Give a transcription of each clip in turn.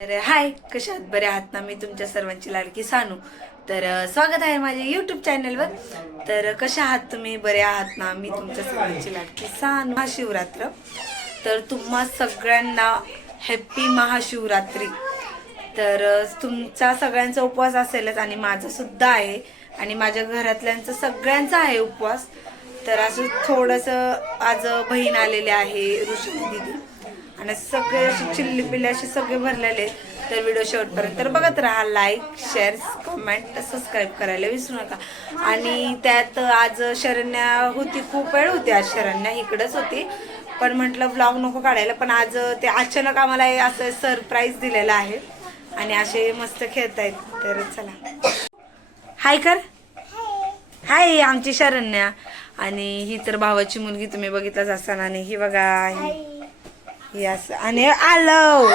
तर हाय कशा आहात? बरे आहात ना मी तुमच्या सर्वांची लाडकी सानू. तर स्वागत आहे माझ्या युट्यूब चॅनलवर तर कशा आहात तुम्ही? बरे आहात ना मी तुमच्या सर्वांची लाडकी सानू. महाशिवरात्र. तर तुम्हा सगळ्यांना हॅप्पी महाशिवरात्री. तर तुमचा सगळ्यांचा उपवास असेलच आणि माझा सुद्धा आहे. आणि माझ्या घरातल्यांचा सगळ्यांचा आहे उपवास. तर असं थोडंसं आज बहीण आलेले आहे ऋषी दिदी. आणि सगळे असे चिल्ली पिल्ले असे सगळे भरलेले आहेत. तर व्हिडिओ शेवटपर्यंत तर बघत राहा लाईक शेअर कमेंट सबस्क्राईब करायला विसरू नका. आणि त्यात आज शरण्या होती खूप वेळ होती आज शरण्या इकडंच होती. पण म्हटलं ब्लॉग नको काढायला पण आज ते अचानक आम्हाला असं सरप्राईज दिलेलं आहे. आणि असे मस्त खेळतायत. तर चला. हाय कर. हाय आमची शरण्या. आणि ही तर भावाची मुलगी तुम्ही बघितलंच असताना आणि ही बघा ही असं आणि आलो.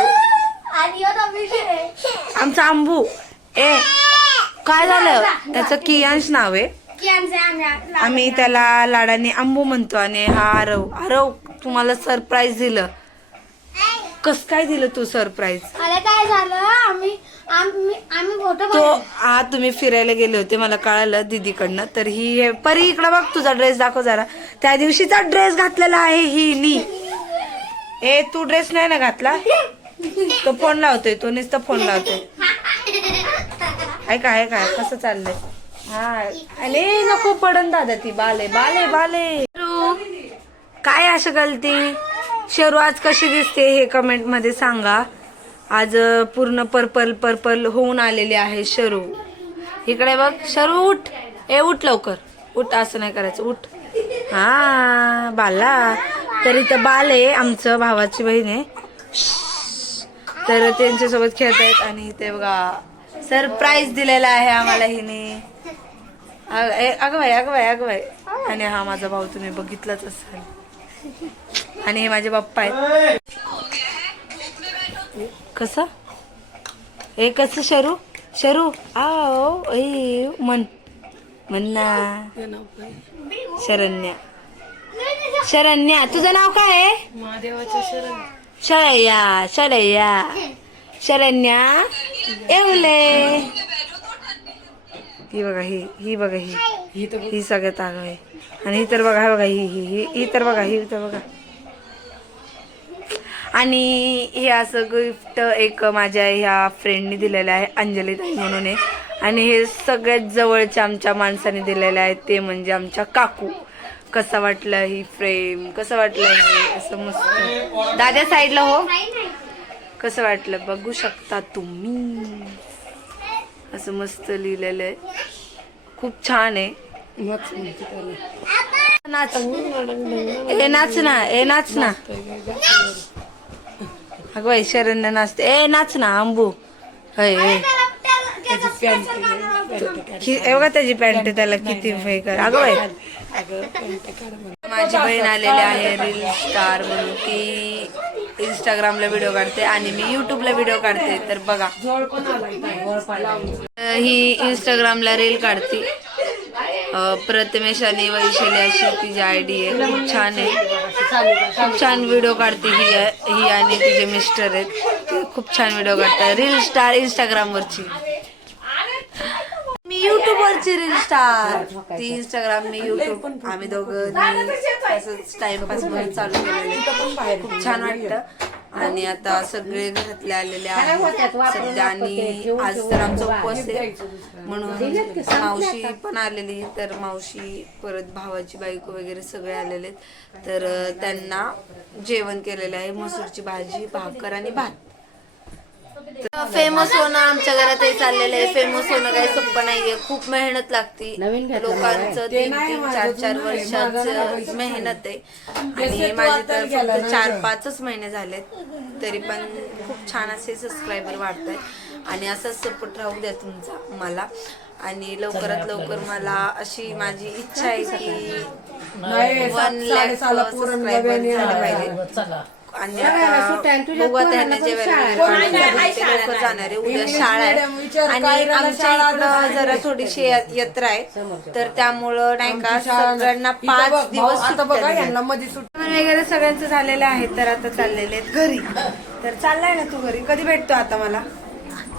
आमचा आंबू. ए काय झालं? त्याचं कियांश नाव आहे. आम्ही त्याला लाडाने आंबू म्हणतो आणि हा आरव आरव तुम्हाला सरप्राईज दिलं. कस काय दिलं तू सरप्राईज काय झालं? आम्ही तो हा तुम्ही फिरायला गेले होते मला कळालं दीदीकडनं. तर ही हे परी इकडं बघ तुझा ड्रेस दाखव जरा. त्या दिवशीचा ड्रेस घातलेला आहे ही नी ए तू ड्रेस नाही ना घातला? तो फोन लावतोय तो नुसतं फोन लावतोय. ऐका ऐका कसं चाललंय? हा अरे नको पडन दादा ती बाले बाले बाले. शरू, काय असं गलती? शरू आज कशी दिसते हे कमेंटमध्ये सांगा. आज पूर्ण पर्पल पर्पल होऊन आलेले आहे शरू. इकडे बघ शरू उठ. ए उठ लवकर. उठ असं नाही करायचं उठ. हा बाला. तर इथं बाल आहे आमचं भावाची बहीण आहे. तर त्यांच्यासोबत खेळतायत आणि ते बघा सरप्राईज दिलेला आहे आम्हाला हिने. अग ए- अगं बाई अगं बाई आणि हा माझा भाऊ तुम्ही बघितलाच असाल. आणि हे माझे बाप्पा आहेत. कसं? ए कसं शरू? शरू? आओ ए मन म्हणना शरण्या. शरण्या तुझं नाव काय आहे? शरया शरया. शरण्या येवले ही बघा ही ही बघा ही. ही सगळ्यात आग आहे. आणि ही तर बघा हे बघा ही ही ही ही तर बघा ही तर बघा. आणि हे असं गिफ्ट एक माझ्या ह्या फ्रेंडनी दिलेलं आहे अंजली म्हणून आहे. आणि हे सगळ्यात जवळच्या आमच्या माणसाने दिलेलं आहे ते म्हणजे आमच्या काकू. कसं वाटलं ही फ्रेम कसं वाटलं हे? असं मस्त. दादा साईडला हो. कसं वाटलं? बघू शकता तुम्ही. असं मस्त लिहिलेलं आहे. खूप छान आहे. नाच ए नाच ना. ए नाच ना. अगं बाई नाचते. ए नाच ना अंबू. हय. हे बघा त्याची पॅन्ट त्याला किती हे कर अगं बाई. माझी बहीण आलेली आहे रील स्टार म्हणून. ती इंस्टाग्रामला व्हिडिओ काढते आणि मी युट्यूबला व्हिडिओ काढते. तर बघा. ही इंस्टाग्रामला रील काढते. अं, प्रथमेश आणि वैशाली अशी तिची आय डी आहे. खूप छान आहे. खूप छान व्हिडिओ काढते ही ही आणि तिचे मिस्टर आहेत. खूप छान व्हिडिओ काढतात. रील स्टार इंस्टाग्रामवरची युट्यूब वरची रील स्टार ती इंस्टाग्राम मी युट्यूब आम्ही दोघं असंच टाइमपास म्हणून चालू केलेलं खूप छान वाटतं. आणि आता सगळे घरातले आलेले आहेत. सध्या आणि आज तर आमचा उपवास आहे. म्हणून मावशी पण आलेली तर मावशी परत भावाची बायको वगैरे सगळे आलेले. तर त्यांना जेवण केलेलं आहे. मसूरची भाजी भाकर आणि भात. फेमस होणं आमच्या घरात हे चाललेलं आहे. फेमस होणं काही सोपं नाहीये. खूप मेहनत लागती. लोकांचं तीन तीन चार चार वर्षाचं मेहनत आहे. आणि माझे तर फक्त चार पाचच महिने झालेत. तरी पण खूप छान असे सबस्क्रायबर वाढत आहेत आणि असाच सपोर्ट राहू द्या तुमचा मला. आणि लवकरात लवकर मला अशी माझी इच्छा आहे की वन लॅक सबस्क्रायबर झाले पाहिजे आणि जाणार उद्या शाळा आहे. आमच्या इकडं जरा थोडीशी या- यात्रा आहे. तर त्यामुळं नाही का सगळ्यांना पाच दिवस वगैरे सगळ्यांचं झालेलं आहे तर आता चाललेले आहेत घरी. तर चाललाय ना तू घरी? कधी भेटतो आता मला?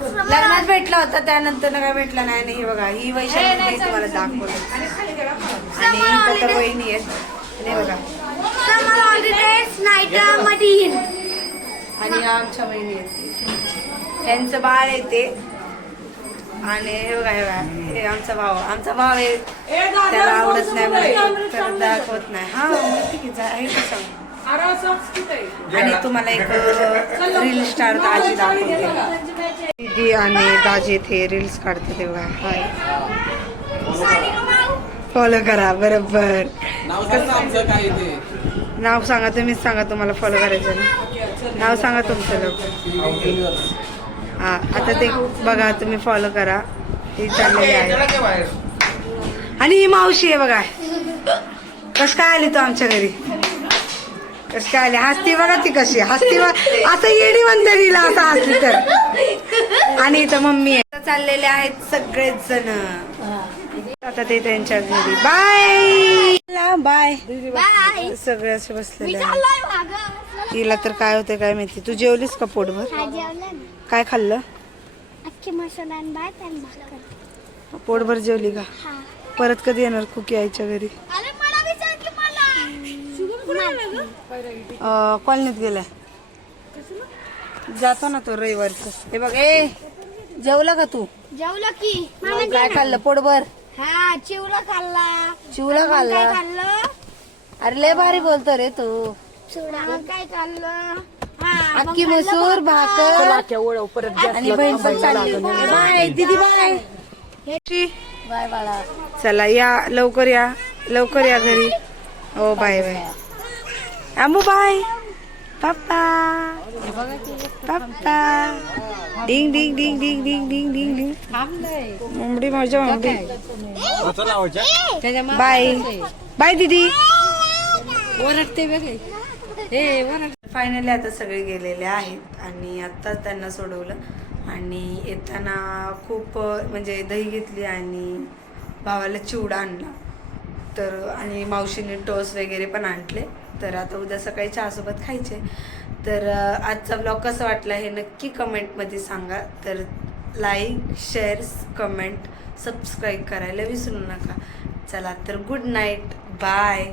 लग्नात भेटला होता त्यानंतर ना काय भेटला नाही आणि हे बघा ही वैशाली तुम्हाला दाखवलं. आणि वहिनी आहेत. बघा. समर हॉलिडेज नाईटमध्ये येईल. आणि आमच्या वहिनी आहेत. यांचं बाळ आहे ते. आणि हे बघा हे बघा. हे आमचा भाऊ. आमचा भाव आहे. त्याला आवडत नाही तर दाखवत नाही. हा माहिती की आहे की सांग. आणि तुम्हाला एक रील स्टार दाजी दाखवते. दीदी आणि दाजी ते रील्स काढते ते बघा. हाय. फॉलो करा बरोबर. नाव सांगा तुम्हीच सांगा तुम्हाला फॉलो करायचं नाव सांगा तुमचं लोक हा आता ते बघा तुम्ही फॉलो करा. ही चाललेली आहे. आणि ही मावशी आहे बघा. कस काय आली तू आमच्या घरी? कस काय आली? हसती बघा ती कशी. हसती बघा. असं येडी म्हणते तिला असं हसली तर. आणि इथं मम्मी आहे. चाललेले आहेत सगळेच जण. आता ते त्यांच्या घरी. बाय बाय बाय सगळे असे बसलेले. तिला तर काय होते काय माहिती. तू जेवलीस का पोटभर? हा. काय खाल्लं? पोटभर जेवली का? हा. परत कधी येणार कुकी आईच्या घरी? अरे मला विचार की मला अं, कॉलनीत गेलाय. जातो ना तो रविवारच. हे बघ ए जेवला का तू? जेवलं की. काय खाल्लं? पोटभर? हा चिवला खाल्ला. चिवला मग काय खाल्ला? खाल्लं? अरे लय भारी बोलतो रे तू. मग काय खाल्लं? हा मग अख्खी खाल्लं मसूर भाकर. आणि बहीण पण चालली. बाय दीदी बाय. बाय बाळा. चला या. लवकर या. लवकर या घरी. हो बाय बाय. आंबू बाय. पप्पा पप्पा डिंग डिंग डिंग डिंग डिंग डिंग डिंग डिंग मुंबडी माझ्या मुंबडी बाय बाय दीदी. फायनली आता सगळे गेलेले आहेत आणि आत्ताच त्यांना सोडवलं. आणि येताना खूप म्हणजे दही घेतली आणि भावाला चिवडा आणला. तर आणि मावशीने टोस वगैरे पण आणले. तर आता उद्या सकाळी चहासोबत खायचे. तर आजचा ब्लॉग कसा वाटला हे नक्की कमेंटमध्ये सांगा. तर लाईक शेअर कमेंट सबस्क्राईब करायला विसरू नका. चला तर गुड नाईट बाय